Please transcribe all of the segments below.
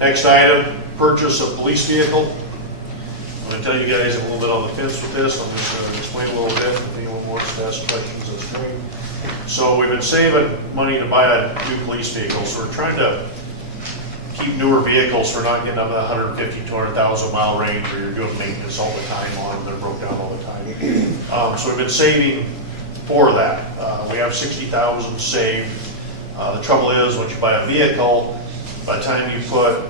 Next item, purchase of police vehicle. I'm going to tell you guys I'm a little bit on the fence with this. I'm just going to explain a little bit. If anyone wants to ask questions, that's great. So we've been saving money to buy a new police vehicle. So we're trying to keep newer vehicles. So we're not getting up to the 150, 200,000 mile range where you're doing maintenance all the time on them. They're broke down all the time. So we've been saving for that. We have 60,000 saved. The trouble is, once you buy a vehicle, by the time you put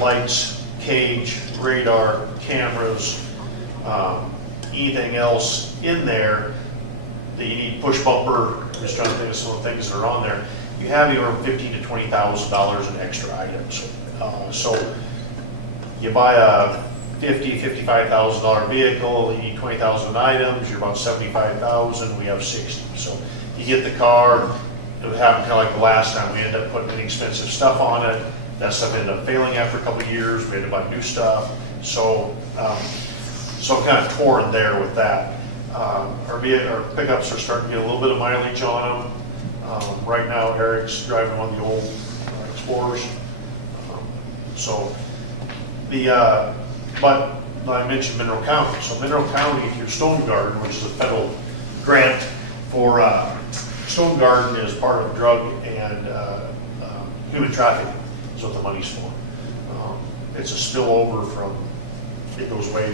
lights, cage, radar, cameras, anything else in there that you need, push bumper, I'm just trying to think of some of the things that are on there, you have anywhere from $15,000 to $20,000 in extra items. So you buy a $50,000, $55,000 vehicle, you need 20,000 items, you're about 75,000, we have 60. So you get the car, it would happen kind of like the last time, we ended up putting expensive stuff on it. That stuff ended up failing after a couple of years, we had to buy new stuff. So, so I'm kind of torn there with that. Our pickups are starting to get a little bit of mileage on them. Right now, Eric's driving one of the old Explorers. But I mentioned Mineral County. So Mineral County, through Stone Garden, which is a federal grant for Stone Garden, is part of drug and human trafficking is what the money's for. It's a spillover from, it goes way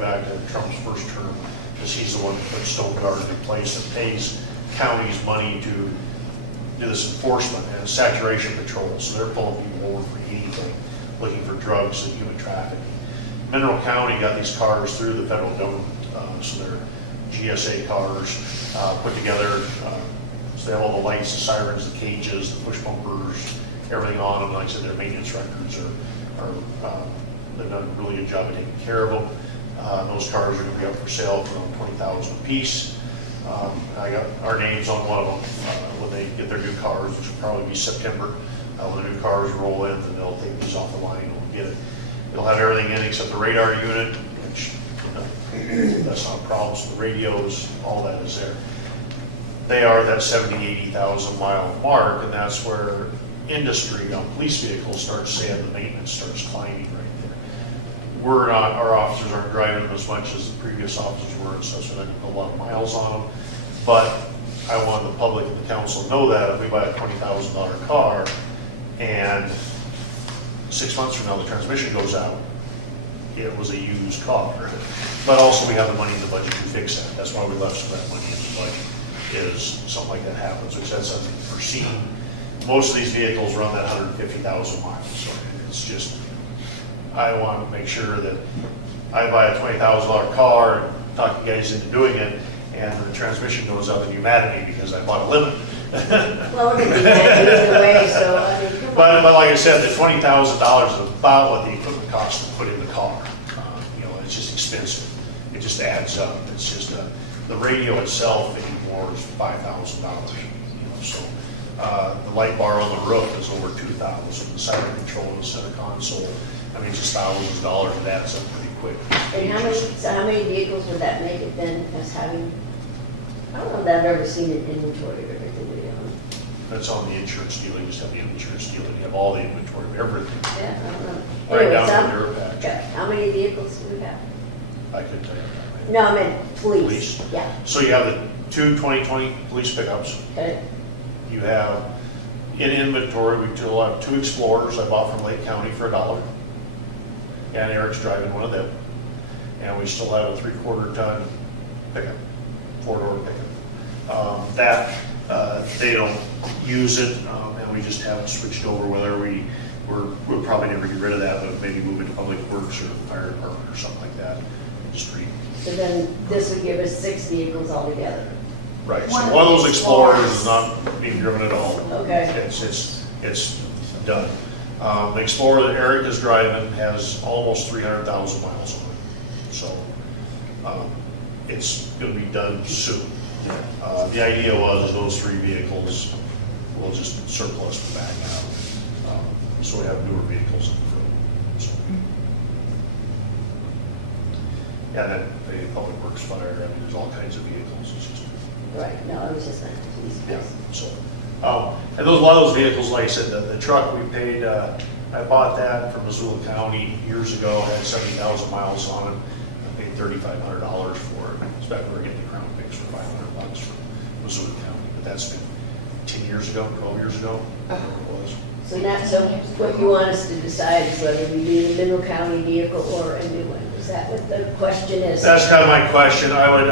back to Trump's first term, because he's the one that put Stone Garden in place and pays counties money to do this enforcement and saturation patrol. So they're pulling people over for anything, looking for drugs and human trafficking. Mineral County got these cars through the federal government, so they're GSA cars put together. So they have all the lights, the sirens, the cages, the push bumpers, everything on them. Like I said, their maintenance records they've done a really good job of taking care of them. Those cars are going to be up for sale for around 20,000 a piece. I got our names on one of them when they get their new cars, which will probably be September. When the new cars roll in, then they'll take these off the line and we'll get it. It'll have everything in except the radar unit, which that's not a problem. So the radios, all that is there. They are that 70,000, 80,000 mile mark, and that's where industry on police vehicles starts saying the maintenance starts climbing right there. We're not, our officers aren't driving them as much as the previous officers were, and so they're not put a lot of miles on them. But I want the public and the council to know that if we buy a $20,000 car and 6 months from now the transmission goes out, it was a used car. But also we have the money in the budget to fix that. That's why we left some of that money in the budget, is something like that happens, which that's something foreseen. Most of these vehicles run that 150,000 miles. So it's just, I want to make sure that I buy a $20,000 car and talk you guys into doing it, and the transmission goes out and you're mad at me because I bought a limit. Well, we're going to be mad either way, so I mean, come on. But like I said, the $20,000 is about what the equipment costs to put in the car. It's just expensive. It just adds up. It's just the radio itself anymore is $5,000. So the light bar on the roof is over $2,000. The siren control in the center console, I mean, just thousands of dollars. It adds up pretty quick. And how many vehicles would that make it then as having? I don't know that I've ever seen an inventory of everything we own. That's on the insurance deal. You just have the insurance deal, and you have all the inventory of everything. Yeah, I don't know. Right Anyways, down to the Durapatch. okay. How many vehicles do we have? I could tell you that. No, I meant police. Police. Yeah. So you have the two 2020 police pickups. Okay. You have in inventory, we still have two Explorers I bought from Lake County for $1. And Eric's driving one of them. And we still have a 3/4 ton pickup, 4-door pickup. They don't use it, and we just haven't switched over. Whether we'll probably never get rid of that, but maybe move it to Public Works or Fire Department or something like that. Just So then this would give us 6 vehicles altogether. right. So one of those Explorers is not being driven at all. Okay. It's done. The Explorer that Eric is driving has almost 300,000 miles on it. So it's going to be done soon. The idea was those 3 vehicles will just surplus the back out. So we have newer vehicles in the field. So. Yeah, then the Public Works Fire, I mean, there's all kinds of vehicles. It's just, Right. No, I was just meant police. yeah, so, and a lot of those vehicles, like I said, the truck we paid I bought that from Missoula County years ago, had 70,000 miles on it. I paid $3,500 for it. It's back when we were getting the Crown Vics for $500 from Missoula County, but that's been 10 years ago, 12 years ago, whatever it was. So now, so what you want us to decide is whether we do the Mineral County vehicle or a new one? Is that what the question is? That's kind of my question. I would,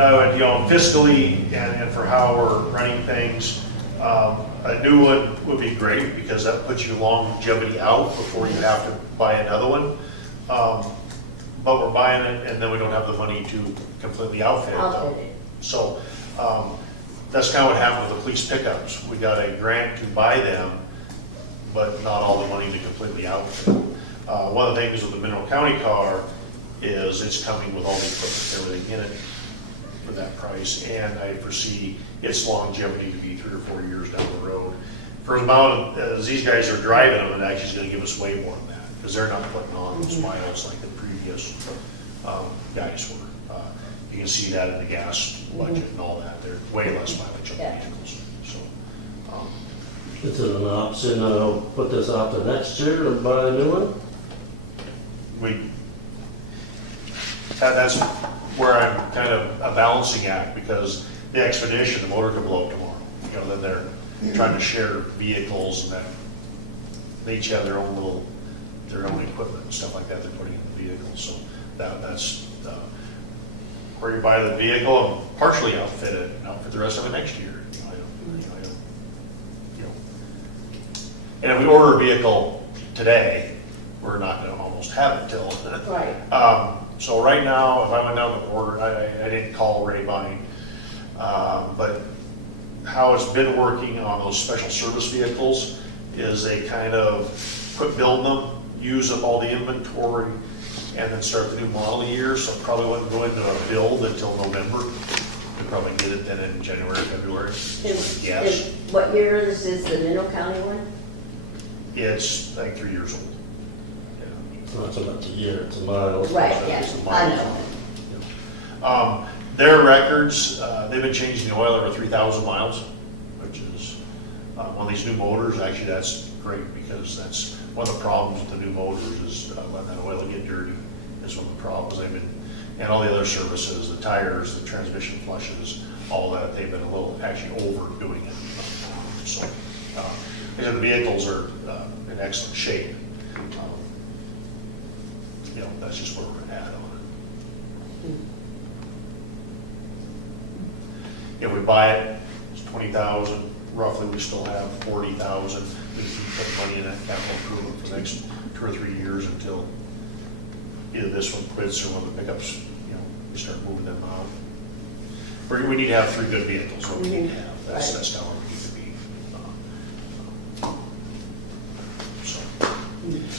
fiscally and for how we're running things, a new one would be great because that puts you longevity out before you have to buy another one. But we're buying it and then we don't have the money to completely outfit it though. So that's kind of what happened with the police pickups. We got a grant to buy them, but not all the money to completely outfit. One of the things with the Mineral County car is it's coming with all the equipment, everything in it for that price, and I foresee its longevity to be 3 or 4 years down the road. For the amount of, as these guys are driving them, it actually is going to give us way more than that, because they're not putting on those miles like the previous guys were. You can see that in the gas budget and all that. They're way less mileage on the vehicles. So, Is it an option, put this out to next year and buy a new one? That's where I'm kind of a balancing act, because the Expedition, the motor could blow up tomorrow. Then they're trying to share vehicles, and then they each have their own equipment and stuff like that they're putting in the vehicles. So that's where you buy the vehicle and partially outfit it and outfit the rest of it next year. And if we order a vehicle today, we're not going to almost have it till. Right. So right now, if I went down to order, I didn't call Ray Buying, but how it's been working on those special service vehicles is they kind of quit building them, use up all the inventory, and then start the new model year. So probably wouldn't go into a build until November. We'd probably get it then in January, February. Yes. And what year is the Mineral County one? It's like 3 years old. Not so much a year, it's a mile. Right, yeah, I know. Their records, they've been changing the oil every 3,000 miles, which is, on these new motors, actually that's great, because that's one of the problems with the new motors is letting that oil get dirty is one of the problems. They've been, and all the other services, the tires, the transmission flushes, all that, they've been a little actually overdoing it. So, the vehicles are in excellent shape. That's just where we're at on it. If we buy it, it's 20,000, roughly we still have 40,000. We can put money in that capital improvement for the next 2 or 3 years until either this one quits or one of the pickups, we start moving them out. We need to have 3 good vehicles, what we need to have. That's how we need to be.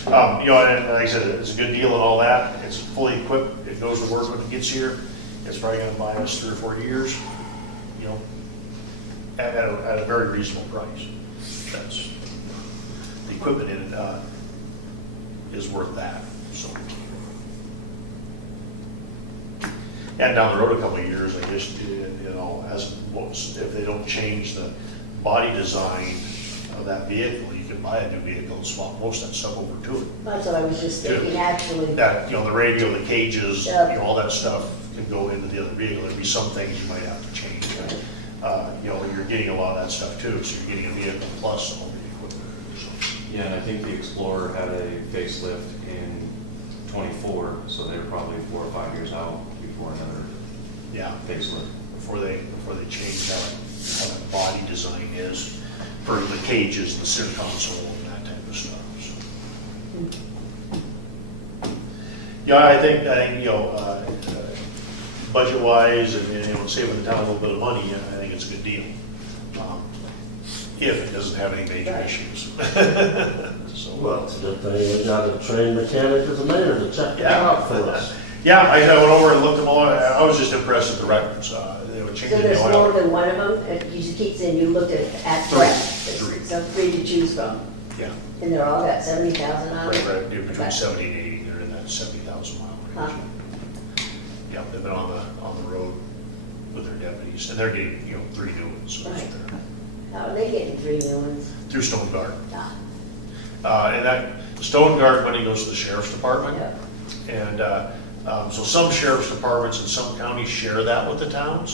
And like I said, it's a good deal and all that. It's fully equipped. It goes to work when it gets here. It's probably going to buy us 3 or 4 years, at a very reasonable price. That's the equipment in it is worth that. So, and down the road a couple of years, I guess, as if they don't change the body design of that vehicle, you can buy a new vehicle and swap most of that stuff over to it. That's what I was just thinking, actually. That, the radio, the cages, Yep. all that stuff can go into the other vehicle. There'd be some things you might have to change. You're getting a lot of that stuff too, so you're getting a vehicle plus all the equipment. So. Yeah, and I think the Explorer had a facelift in '24, so they were probably 4 or 5 years out before another facelift. Before they change how that body design is for the cages, the center console, and that type of stuff. So. I think budget-wise and saving the town a little bit of money, I think it's a good deal. If it doesn't have any major issues. So, Well, it's a good thing we got a trained mechanic as a mayor to check it out for us. Yeah, I went over and looked them all. I was just impressed with the records. They were So changing there's the oil. more than one of them? You just keep saying you looked at 3. So 3 to choose from. Yeah. And they're all got 70,000 on it? Right, between 70 and 80, they're in that 70,000 mile range. Yeah, they've been on the road with their deputies, and they're getting 3 new ones. So Right. they're How are they getting 3 new ones? through Stone Guard. Ah, And that stone guard money goes to the sheriff's department. Yeah. And so some sheriff's departments in some counties share that with the towns.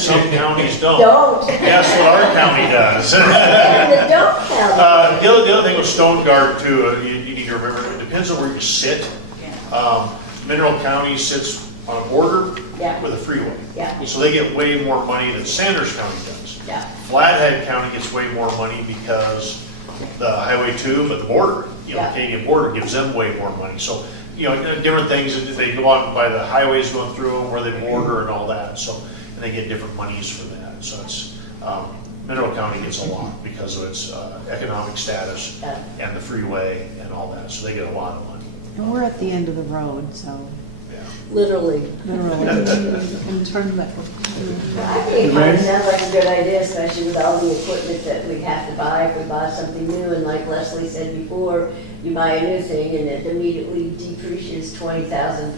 Some counties don't. Don't. That's what our county does. And the don't count. The other thing with stone guard too, you need to remember, it depends on where you sit. Mineral County sits on a border Yeah. with a freeway. Yeah. So they get way more money than Sanders County does. Yeah. Flathead County gets way more money because the Highway 2, but the border, Yeah. Canadian border gives them way more money. So, different things, they go out by the highways going through them where they border and all that, so, and they get different monies for that. So it's, Mineral County gets a lot because of its economic status Yeah. and the freeway and all that, so they get a lot of money. And we're at the end of the road, so Yeah. Literally. literally, in terms of, I think it might sound like a good idea, especially with all the equipment that we have to buy if we buy something new. And like Leslie said before, you buy a new thing and it immediately depreciates 20,000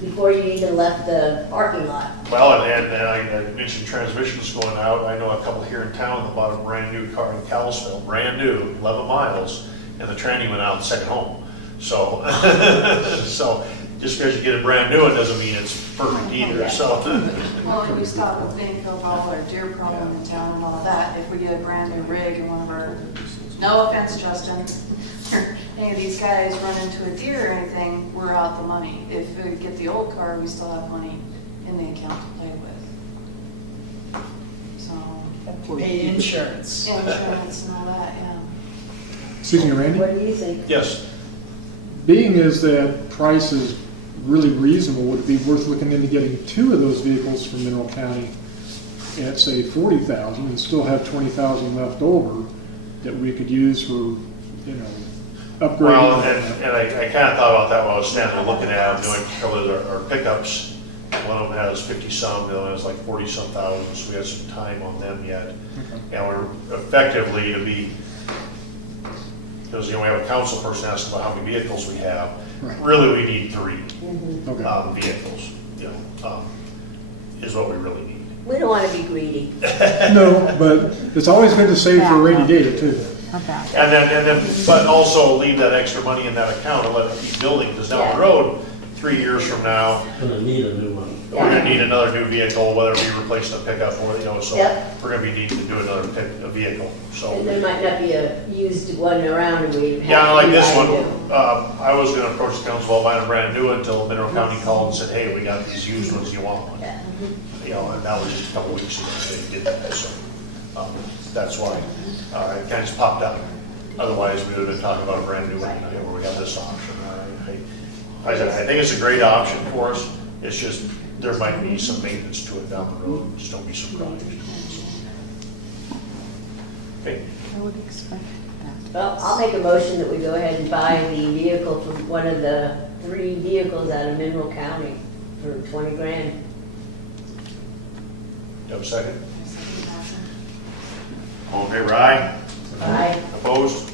before you even left the parking lot. Well, and I mentioned transmissions going out. I know a couple here in town that bought a brand new car in Kalispell, brand new, 11 miles, and the tranny went out in the second home. So, so just because you get a brand new, it doesn't mean it's perfect either, so. Well, and we stop and think of all our deer problem in town and all that. If we get a brand new rig and one of our, no offense, Justin, or any of these guys run into a deer or anything, we're out the money. If we get the old car, we still have money in the account to play with. So, Pay insurance. insurance and all that, yeah. Excuse me, Randy? What do you think? Yes, Being as that price is really reasonable, would it be worth looking into getting 2 of those vehicles from Mineral County at, say, 40,000 and still have 20,000 left over that we could use for, upgrading? well, and I kind of thought about that while I was standing there looking at them, doing our pickups. One of them has 50-some, the other has like 40-some thousand, so we have some time on them yet. Okay. And we're effectively to be, because, we have a council person asking about how many vehicles we have. Right. Really, we need 3 Okay. vehicles, is what we really need. We don't want to be greedy. No, but it's always good to save for a rainy day, too. about. And then, but also leave that extra money in that account and let it keep building, because down the road, 3 years from now, Gonna need a new one. we're gonna need another new vehicle, whether we replace the pickup or, so Yep. we're gonna be needing to do another a vehicle, so. And there might not be a used one around and we have. Yeah, like to this buy one, new. I was gonna approach the council about buying a brand new one until Mineral County called and said, hey, we got these used ones, you want one? Yeah. And that was just a couple weeks ago they did that, so, that's why, it kind of just popped up. Otherwise, we would have been talking about a brand new one, where we got this option. I think it's a great option for us, it's just, there might be some maintenance to it down the road, just don't be surprised. Okay, I would expect that. Well, I'll make a motion that we go ahead and buy the vehicle from one of the 3 vehicles out of Mineral County for 20 grand. you have a second? All in favor, aye? Aye. Opposed?